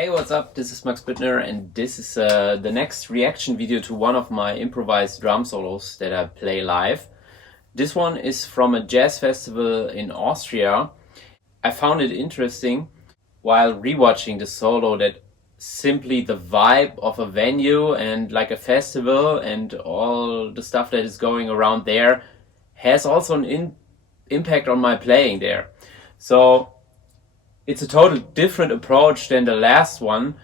Hey, what's up? This is Max Bittner, and this is the next reaction video to one of my improvised drum solos that I play live. This one is from a jazz festival in Austria. I found it interesting while rewatching the solo that simply the vibe of a venue and like a festival and all the stuff that is going around there has also an impact on my playing there. So it's a total different approach than the last one.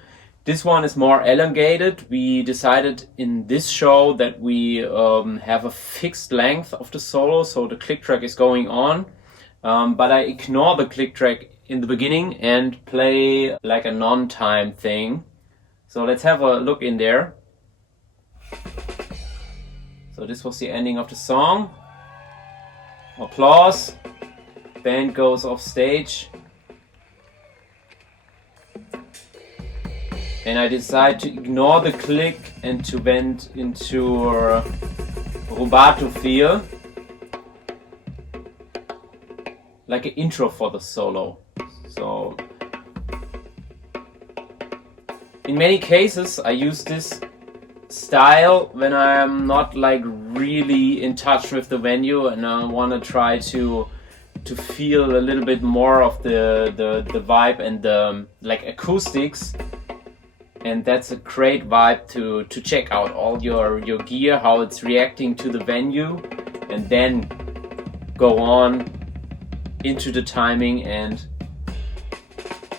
This one is more elongated. We decided in this show that we have a fixed length of the solo, so the click track is going on, but I ignore the click track in the beginning and play like a non-time thing. So let's have a look in there. So this was the ending of the song. Applause. Band goes off stage. And I decide to ignore the click and to went into rubato feel, like an intro for the solo. So in many cases I use this style when I am not like really in touch with the venue and I want to try to feel a little bit more of the vibe and the like acoustics. And that's a great vibe to check out all your gear, how it's reacting to the venue, and then go on into the timing, and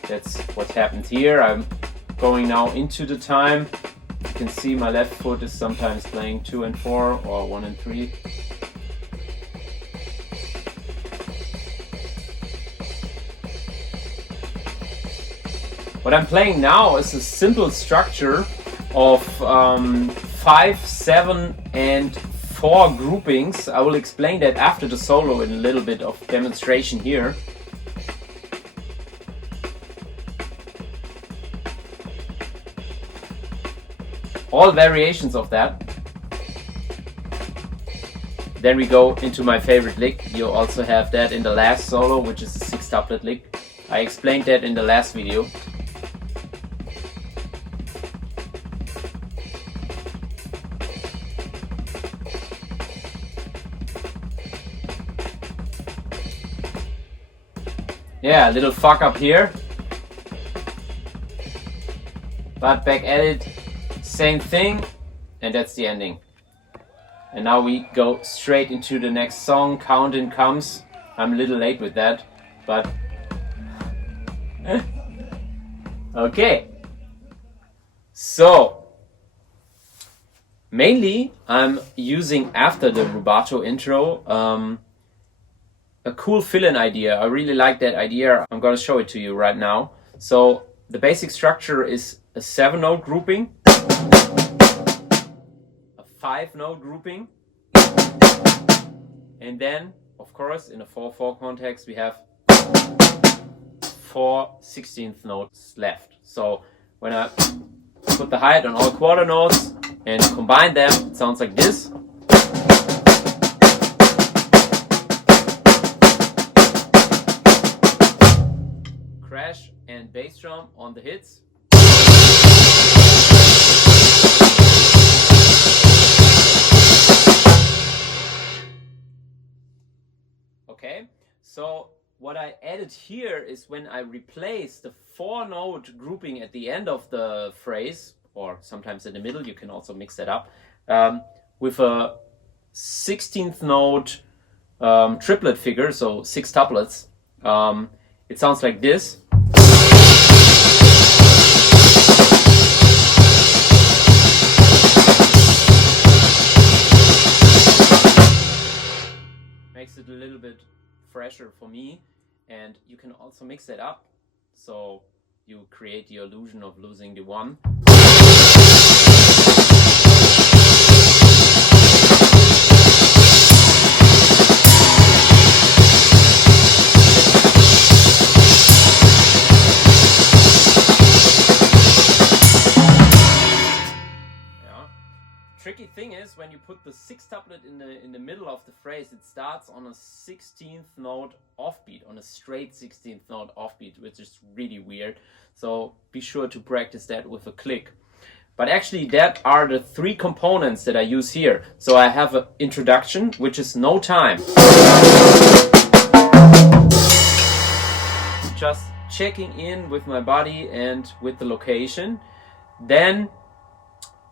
that's what happened here. I'm going now into the time. You can see my left foot is sometimes playing 2 and 4 or 1 and 3. What I'm playing now is a simple structure of 5, 7 and 4 groupings. I will explain that after the solo in a little bit of demonstration here. All variations of that. Then we go into my favorite lick. You also have that in the last solo, which is a 6-doublet lick. I explained that in the last video. Yeah, a little fuck up here, but back at it, same thing, and that's the ending. And now we go straight into the next song. Count-in comes. I'm a little late with that, but okay. So mainly I'm using, after the rubato intro, a cool fill-in idea. I really like that idea. I'm gonna show it to you right now. So the basic structure is a 7-note grouping, a 5-note grouping, and then, of course, in a 4/4 context, we have 4 16th notes left. So when I put the hi-hat on all quarter notes and combine them, it sounds like this. Crash and bass drum on the hits. Okay, so what I added here is when I replace the 4-note grouping at the end of the phrase, or sometimes in the middle, you can also mix that up, with a 16th note triplet figure, so 6 tuplets. It sounds like this. Makes it a little bit fresher for me, and you can also mix that up so you create the illusion of losing the 1. tricky thing is when you put the sixth doublet in the middle of the phrase, it starts on a 16th note offbeat, on a straight 16th note offbeat, which is really weird. So be sure to practice that with a click. But actually that are the three components that I use here. So I have an introduction, which is no time. Just checking in with my body and with the location. Then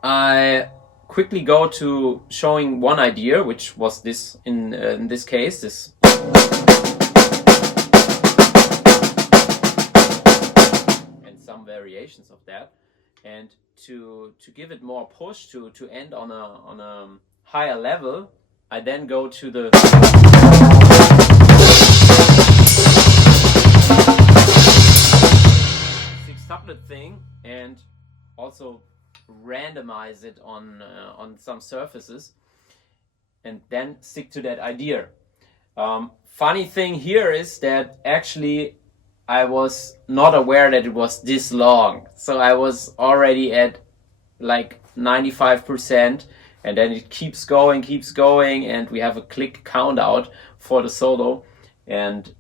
I quickly go to showing one idea, which was this in this case, this. And some variations of that. And to give it more push, to end on a higher level, I then go to the six doublet thing and also randomize it on some surfaces and then stick to that idea. Funny thing here is that actually I was not aware that it was this long. So I was already at like 95%, and then it keeps going, and we have a click count out for the solo. And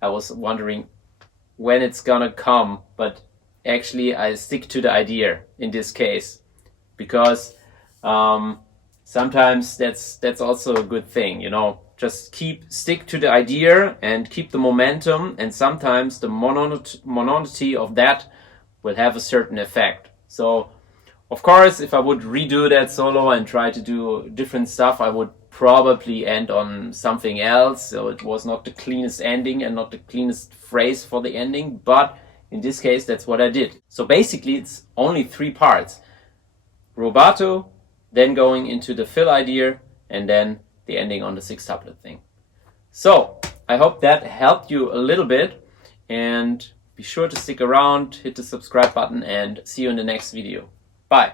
I was wondering when it's gonna come, but actually I stick to the idea in this case, because sometimes that's also a good thing, you know. Just stick to the idea and keep the momentum, and sometimes the monotony of that will have a certain effect. So of course, if I would redo that solo and try to do different stuff, I would probably end on something else. So it was not the cleanest ending and not the cleanest phrase for the ending, but in this case that's what I did. So basically it's only three parts: rubato, then going into the fill idea, and then the ending on the sixth doublet thing. So I hope that helped you a little bit, and be sure to stick around, hit the subscribe button, and see you in the next video. Bye.